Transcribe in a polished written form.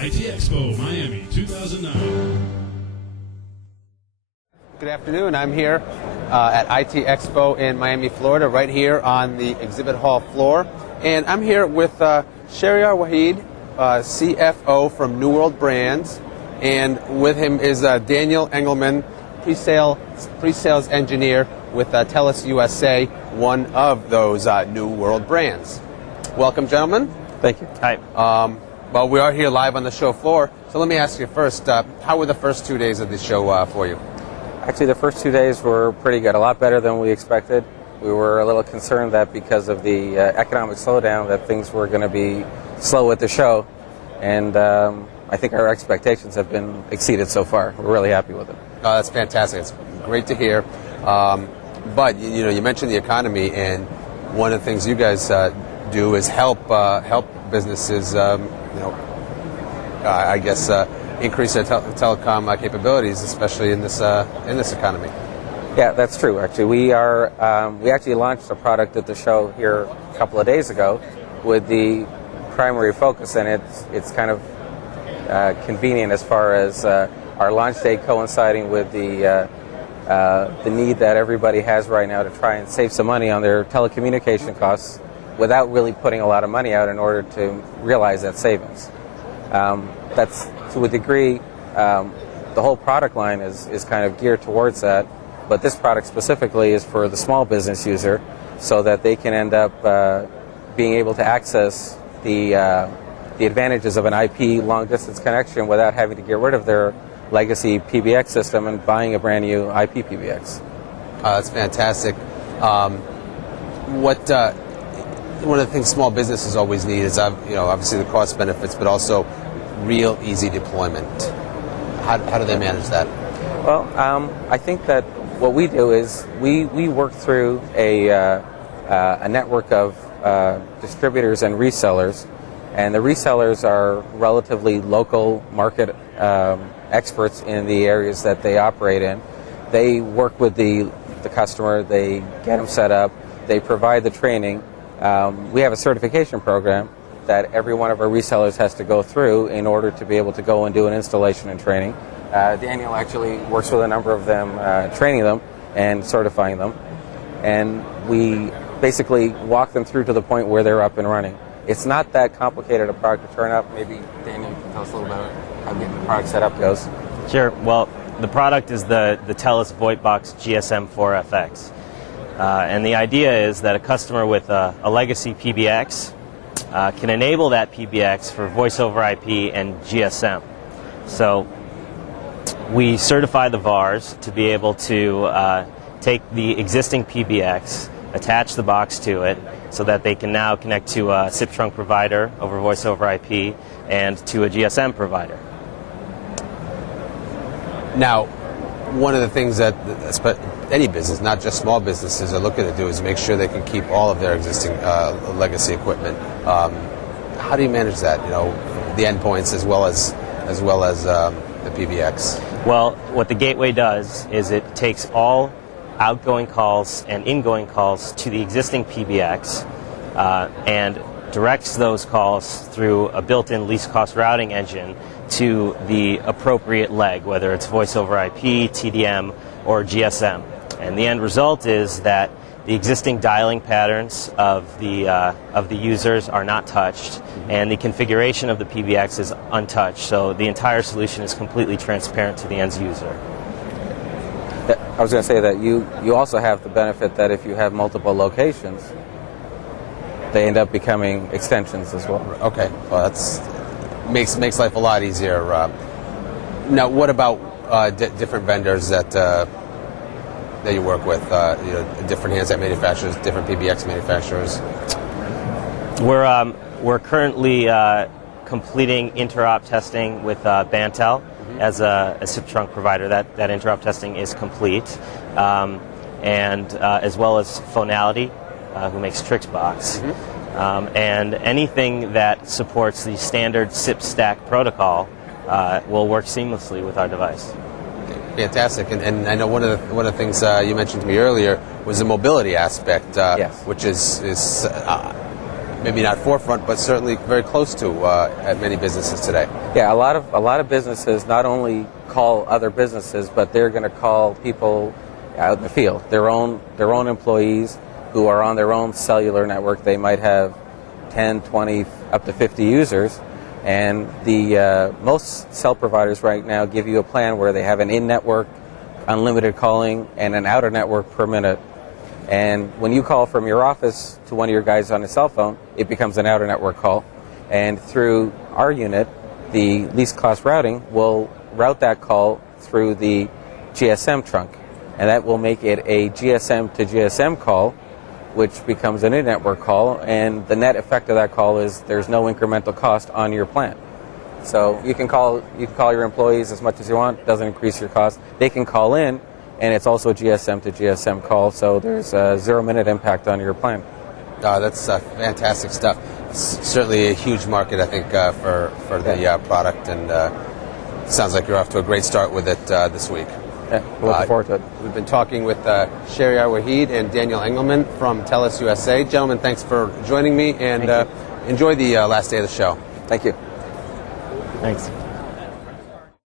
IT Expo Miami 2009. Good afternoon. I'm here at IT Expo in Miami, Florida, right here on the exhibit hall floor. And I'm here with Shehryar Wahid, CFO from New World Brands. And with him is Daniel Engelman, pre-sales engineer with TELUS USA, one of those New World Brands. Welcome, gentlemen. Thank you. Hi. Well, we are here live on the show floor. So let me ask you first, how were the first 2 days of the show for you? Actually, the first 2 days were pretty good, a lot better than we expected. We were a little concerned that because of the economic slowdown that things were going to be slow at the show. And I think our expectations have been exceeded so far. We're really happy with it. Oh, that's fantastic. It's great to hear. But you mentioned the economy, and one of the things you guys do is help businesses, increase their telecom capabilities, especially in this economy. Yeah, that's true. Actually, we actually launched a product at the show here a couple of days ago with the primary focus, and it's kind of convenient as far as our launch date coinciding with the need that everybody has right now to try and save some money on their telecommunication costs without really putting a lot of money out in order to realize that savings. That's, to a degree, the whole product line is kind of geared towards that, but this product specifically is for the small business user so that they can end up being able to access the advantages of an IP long-distance connection without having to get rid of their legacy PBX system and buying a brand new IP PBX. That's fantastic. One of the things small businesses always need is, obviously the cost benefits, but also real easy deployment. How do they manage that? Well, I think that what we do is we work through a network of distributors and resellers, and the resellers are relatively local market experts in the areas that they operate in. They work with the customer, they get them set up, they provide the training. We have a certification program that every one of our resellers has to go through in order to be able to go and do an installation and training. Daniel actually works with a number of them, training them and certifying them. And we basically walk them through to the point where they're up and running. It's not that complicated a product to turn up. Maybe Daniel can tell us a little about how getting the product set up goes. Sure. Well, the product is the TELUS VoIPBox GSM4FX. And the idea is that a customer with a legacy PBX can enable that PBX for voice over IP and GSM. So we certify the VARs to be able to take the existing PBX, attach the box to it, so that they can now connect to a SIP trunk provider over voice over IP and to a GSM provider. Now, one of the things that any business, not just small businesses, are looking to do is make sure they can keep all of their existing legacy equipment. How do you manage that? The endpoints as well as the PBX. Well, what the gateway does is it takes all outgoing calls and ingoing calls to the existing PBX and directs those calls through a built-in least cost routing engine to the appropriate leg, whether it's voice over IP, TDM, or GSM. And the end result is that the existing dialing patterns of the users are not touched, and the configuration of the PBX is untouched. So the entire solution is completely transparent to the end user. I was going to say that you also have the benefit that if you have multiple locations, they end up becoming extensions as well. Okay, well that's makes life a lot easier. Now, what about different vendors that you work with? Different handset manufacturers, different PBX manufacturers. We're currently completing interop testing with Bantel as a SIP trunk provider. That interop testing is complete, and as well as Phonality, who makes Trixbox. And anything that supports the standard SIP stack protocol will work seamlessly with our device. Fantastic, and I know one of the things you mentioned to me earlier was the mobility aspect, yes. which is maybe not forefront, but certainly very close to at many businesses today. Yeah, a lot of businesses not only call other businesses, but they're going to call people out in the field, their own employees who are on their own cellular network. They might have 10, 20, up to 50 users, and the most cell providers right now give you a plan where they have an in-network unlimited calling and an outer-network per minute. And when you call from your office to one of your guys on a cell phone, it becomes an outer-network call. And through our unit, the least cost routing will route that call through the GSM trunk. And that will make it a GSM to GSM call, which becomes an in-network call. And the net effect of that call is there's no incremental cost on your plan. So you can call your employees as much as you want. It doesn't increase your cost. They can call in, and it's also a GSM to GSM call, so there's a 0-minute impact on your plan. That's fantastic stuff. It's certainly a huge market, I think, for the product, and sounds like you're off to a great start with it this week. Yeah, we're looking forward to it. We've been talking with Shehryar Wahid and Daniel Engelman from TELUS USA. Gentlemen, thanks for joining me, and enjoy the last day of the show. Thank you. Thanks.